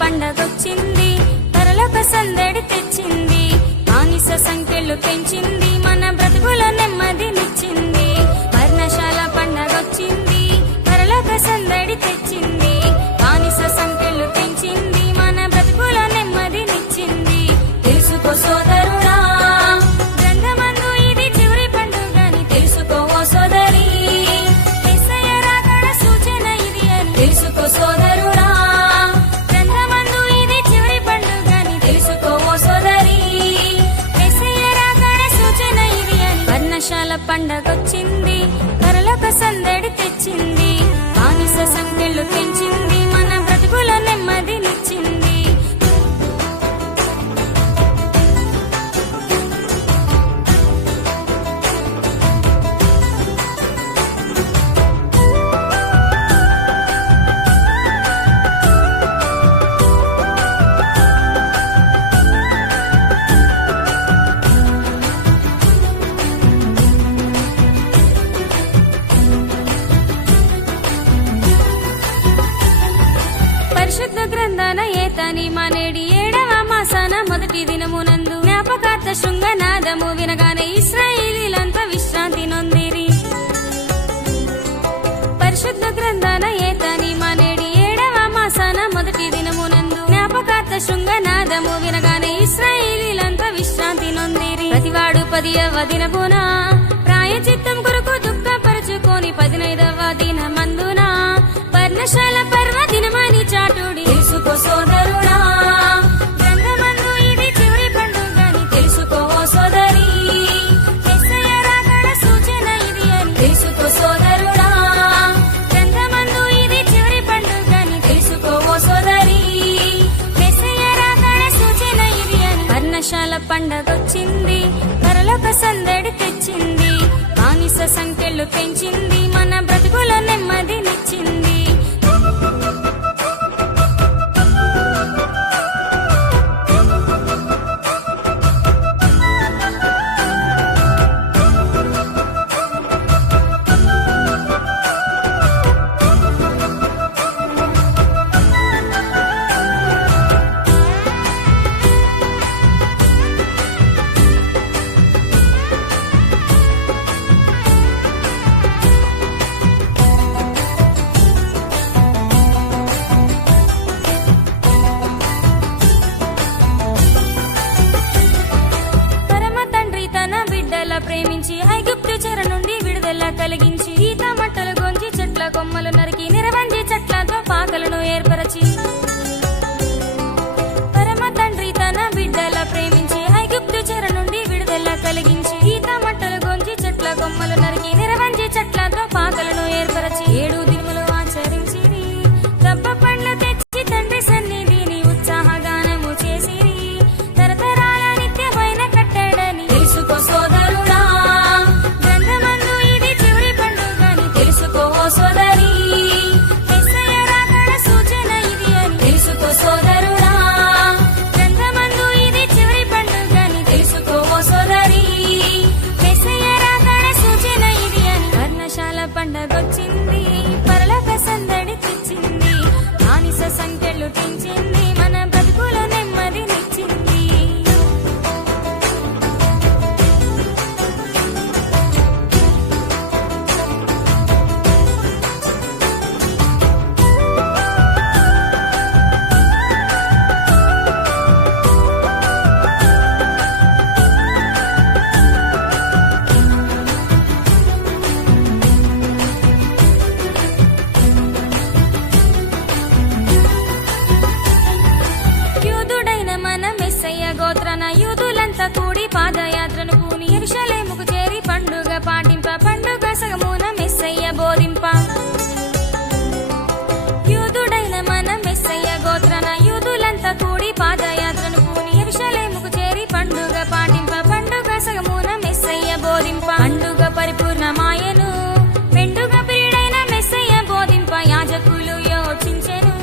పండగొచ్చింది, పరలోక సందడి తెచ్చింది, బానిస సంఖ్యలు పెంచింది, మన బ్రతుకుల నెమ్మదినిచ్చింది. పర్ణశాల పండగొచ్చింది, పరలోక సందడి తెచ్చింది, బానిస సంఖ్యలు పెంచింది, మన బ్రతుకుల నెమ్మదినిచ్చింది. తెలుసుకో సోదరుడా, గ్రంథమందు ఇది చివరి పండుగని తెలుసుకో ఓ సోదరి, యేసయ్య రాకడ సూచన ఇది అని తెలుసుకో సోదరుడా, గ్రంథమందు ఇది చివరి పండుగని తెలుసుకో ఓ సోదరి, యేసయ్య రాకడ సూచన ఇది అని. పర్ణశాల పండగొచ్చింది, పరలోక సందడి తెచ్చింది, బానిస సంఖ్యలు పెంచింది, మన బ్రతుకుల నెమ్మదినిచ్చింది. పరిశుద్ధ గ్రంథాన ఏతని మనేడి 7వ మాసాన మొదటి దినమునందు జ్ఞాపకార్థ శృంగనాదము వినగానే ఇశ్రాయేలీలంతా విశ్రాంతి నొందిరి. పరిశుద్ధ గ్రంథాన ఏతని మనేడి 7వ మాసాన మొదటి దినమునందు జ్ఞాపకార్థ శృంగనాదము వినగానే ఇశ్రాయేలీలంతా విశ్రాంతి నొందిరి. ప్రతివాడు 10వ దినమున ప్రాయచిత్తం కొరకు దుఃఖపరుచుకొని 15వ దినమందున పర్ణశాల పర్వదినమని చాటుడి. తెలుసుకో సోదరుడా, గ్రంథమందు ఇది చివరి పండుగని తెలుసుకో ఓ సోదరి, యేసయ్య రాకడ సూచన ఇది అని తెలుసుకో సోదరుడా, గ్రంథమందు ఇది చివరి పండుగని తెలుసుకో ఓ సోదరి, యేసయ్య రాకడ సూచన ఇది అని. పర్ణశాల పండగొచ్చింది, పరలోక సందడి తెచ్చింది, బానిస సంఖ్యలు పెంచింది, మన బ్రతుకుల నెమ్మదినిచ్చింది. ప్రేమించి ఐగుప్తు చెర నుండి విడుదల కలిగించి ఈత మట్టలు గొంజి చెట్ల కొమ్మలు నరికి నిరవంజి చెట్లతో పాకలను ఏర్పరచి, పరమ తండ్రి తన బిడ్డల ప్రేమించి ఐగుప్తు చెర నుండి విడుదల కలిగించి ఈత మట్టలు గొంజి చెట్ల కొమ్మలు నరికి నిరవంజి చెట్లతో పాకలను ఏర్పరచి 7 దినములు ఆచరించిరి. దబ్బ పండ్లు తెచ్చి తండ్రి సన్నిధిని ఉత్సాహగానము చేసిరి. తరతరాల నిత్యమైన కట్టడని తెలుసుకో సోదరుడా, గ్రంథమందు ఇది చివరి పండుగని తెలుసుకో ఓ సోదరి, యేసయ్య రాకడ సూచన ఇది అని తెలుసుకో సోదరుడా, గ్రంథమందు ఇది చివరి పండుగని తెలుసుకో ఓ సోదరి, యేసయ్య రాకడ సూచన ఇది అని. పర్ణశాల పండగొచ్చింది, పరలోక సందడి తెచ్చింది, బానిస సంఖ్యలు పెంచింది, మన బ్రతుకుల నెమ్మదినిచ్చింది. యూదుడైన మన మెస్సయ్య గోత్రాన యూదులంతా కూడి పాదయాత్రను పూని యెరూషలేముకు చేరి పండుగ పాటింప, పండుగ సగమున మెస్సయ్య బోధింప. యూదుడైన మన మెస్సయ్య గోత్రాన యూదులంతా కూడి పాదయాత్రను పూని యెరూషలేముకు చేరి పండుగ పాటింప, పండుగ సగమున మెస్సయ్య బోధింప. పండుగ పరిపూర్ణమాయను, మెండుగ ప్రియుడైన మెస్సయ్య బోధింప, యాజకులు యోచించెను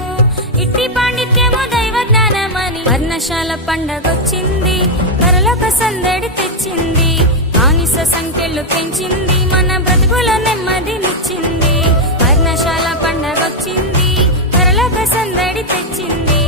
ఇట్టి పాండిత్యము దైవ జ్ఞానమని. పర్ణశాల పండగొచ్చింది, పరలోక సందడి తెచ్చింది, బానిస సంఖ్యలు పెంచింది, మన బ్రతుకుల నెమ్మదినిచ్చింది. పర్ణశాల పండగొచ్చింది, పరలోక సందడి తెచ్చింది,